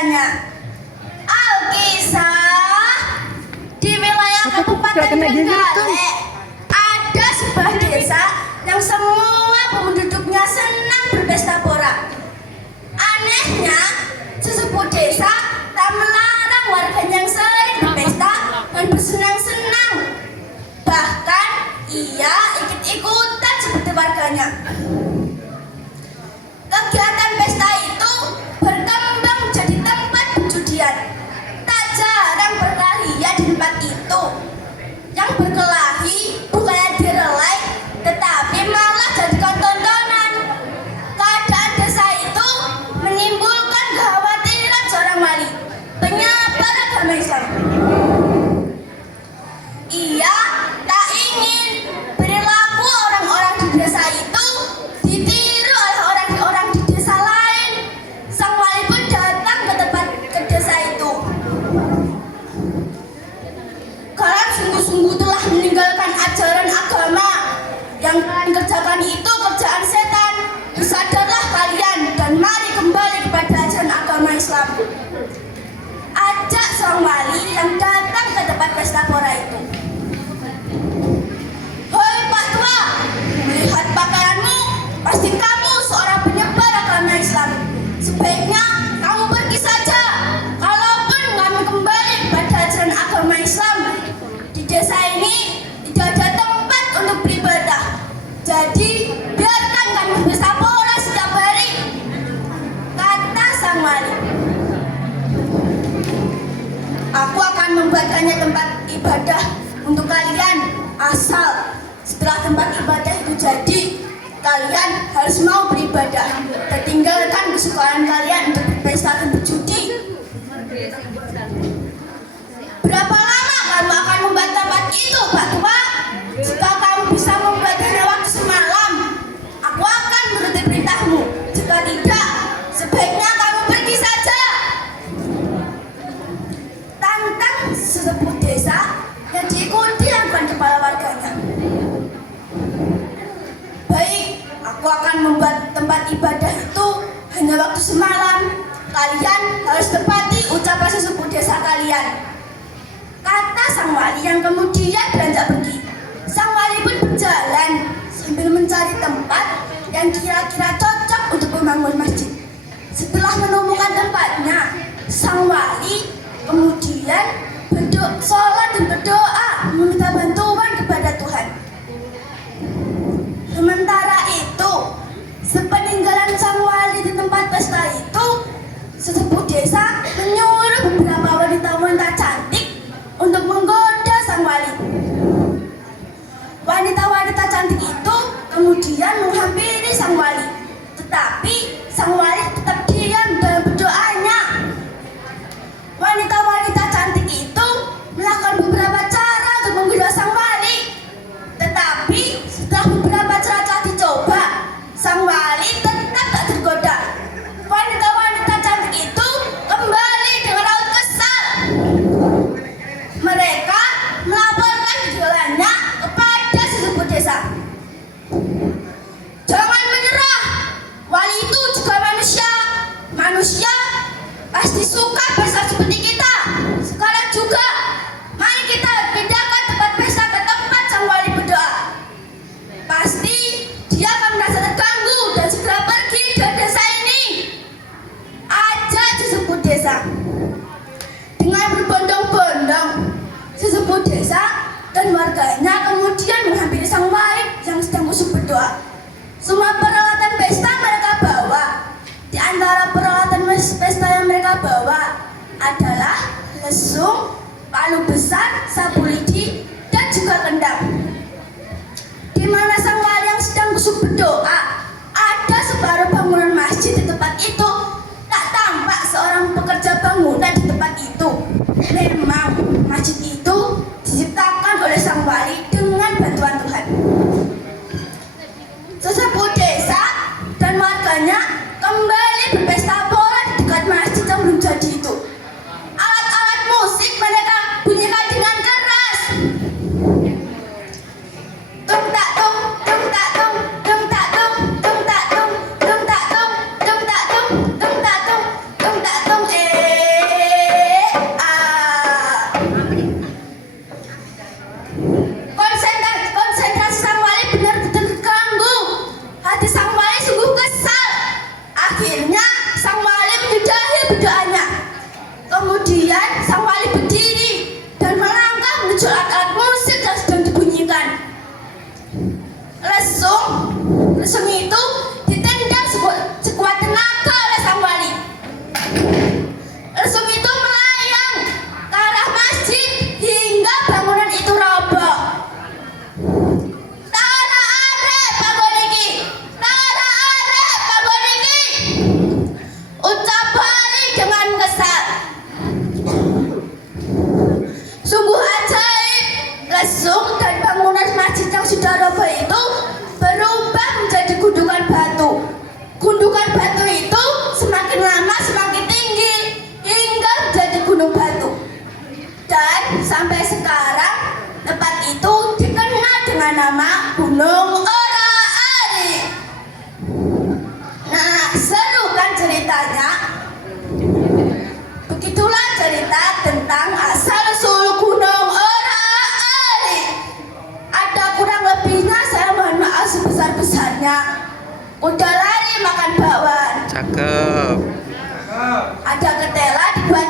warganya. Alkisah, di wilayah Kabupaten Trenggalek ada sebuah desa yang semua penduduknya senang berpesta pora. Anehnya, sesepuh desa tak melarang warganya yang sering berpesta dan bersenang-senang. Bahkan ia ikut-ikutan seperti warganya. Kegiatan pesta itu berkembang menjadi tempat perjudian. Tak jarang berkelahi di tempat itu. Yang berkelahi bukannya direlai, tetapi malah jadikan tontonan. Keadaan desa itu menimbulkan kekhawatiran seorang wali penyebar agama Islam. Ia tak ingin perilaku orang-orang di desa itu ditiru oleh orang-orang di desa lain. Sang wali pun datang ke desa itu. Kalian sungguh-sungguh telah meninggalkan ajaran agama. Yang kalian kerjakan itu kerjaan setan. Bersadarlah kalian dan mari kembali kepada ajaran agama Islam. Ajak sang wali yang datang ke tempat pesta pora itu. Hei Pak Tua, melihat pakaianmu, pasti kamu seorang penyebar agama Islam. Sebaiknya kamu pergi saja. Kalaupun kami kembali pada ajaran agama Islam, di desa ini tidak ada tempat untuk beribadah. Jadi biarkan kami berpesta pora setiap hari, kata sang wali. Aku akan membuatkannya tempat ibadah untuk kalian, asal setelah tempat ibadah itu jadi, kalian harus mau beribadah dan tinggalkan kesukaan kalian untuk berpesta dan berjudi. Berapa lama kamu akan membuat tempat itu, Pak Tua? Jika kamu bisa membuatnya waktu semalam, aku akan menuruti perintahmu. Jika tidak, sebaiknya kamu pergi saja. Tantang sesepuh desa yang diikuti anggapan kepala warganya. Baik, aku akan membuat tempat ibadah itu hanya waktu semalam. Kalian harus tepati ucapan sesepuh desa kalian, kata sang wali yang kemudian beranjak pergi. Sang wali pun berjalan sambil mencari tempat yang kira-kira cocok untuk membangun masjid. Setelah menemukan tempatnya, sang wali kemudian sholat dan berdoa meminta bantuan kepada Tuhan. Sementara itu, sepeninggalan sang wali di tempat pesta itu, sesepuh desa menyuruh beberapa wanita-wanita cantik untuk menggoda sang wali. Wanita-wanita cantik itu kemudian menghampiri sang wali, tetapi sang wali tetap diam dalam berdoanya. Wanita-wanita cantik itu melakukan beberapa cara untuk menggoda sang wali, tetapi setelah beberapa cara telah dicoba, sang wali tetap tak tergoda. Wanita-wanita cantik itu kembali dengan raut kesal. Mereka melaporkan gejolaknya kepada sesepuh desa. Jangan menyerah, wali itu juga manusia. Manusia pasti suka pesta seperti kita. Sekarang juga, mari kita pindahkan tempat pesta ke tempat sang wali berdoa. Pasti dia akan merasa terganggu dan segera pergi dari desa ini, ajak sesepuh desa. Dengan berbondong-bondong, sesepuh desa dan warganya kemudian menghampiri sang wali yang sedang khusyuk berdoa. Semua peralatan pesta mereka bawa. Di antara peralatan pesta yang mereka bawa adalah lesung, palu besar, sapu lidi, dan juga kendang. Di mana sang wali yang sedang khusyuk berdoa, ada separuh bangunan masjid di tempat itu. Tak tampak seorang pekerja bangunan di tempat itu. Memang masjid itu diciptakan oleh sang wali dengan bantuan Tuhan. Sesepuh desa dan warganya kembali berpesta pora di dekat masjid yang belum jadi itu. Alat-alat musik mereka bunyikan dengan keras. Tung tak tung, tung tak tung, tung tak tung, tung tak tung, tung tak tung, tung tak tung, tung tak tung, tung tak tung. Lesung itu melayang ke arah masjid hingga bangunan itu roboh. Tara arep panggon iki, tara arep panggon iki, ucap Wali dengan kesal. Sungguh ajaib, lesung dan bangunan masjid yang sudah roboh itu berubah menjadi gundukan batu. Gundukan batu itu semakin lama semakin tinggi hingga menjadi gunung batu. Dan sampai sekarang tempat itu dikenal dengan nama Gunung Ora Ari. Nah, seru kan ceritanya? Begitulah cerita tentang asal-usul Gunung Ora Ari. Ada kurang lebihnya, saya mohon maaf sebesar-besarnya. Udah lari makan bakwan. Cakep. Ada ketela dibuat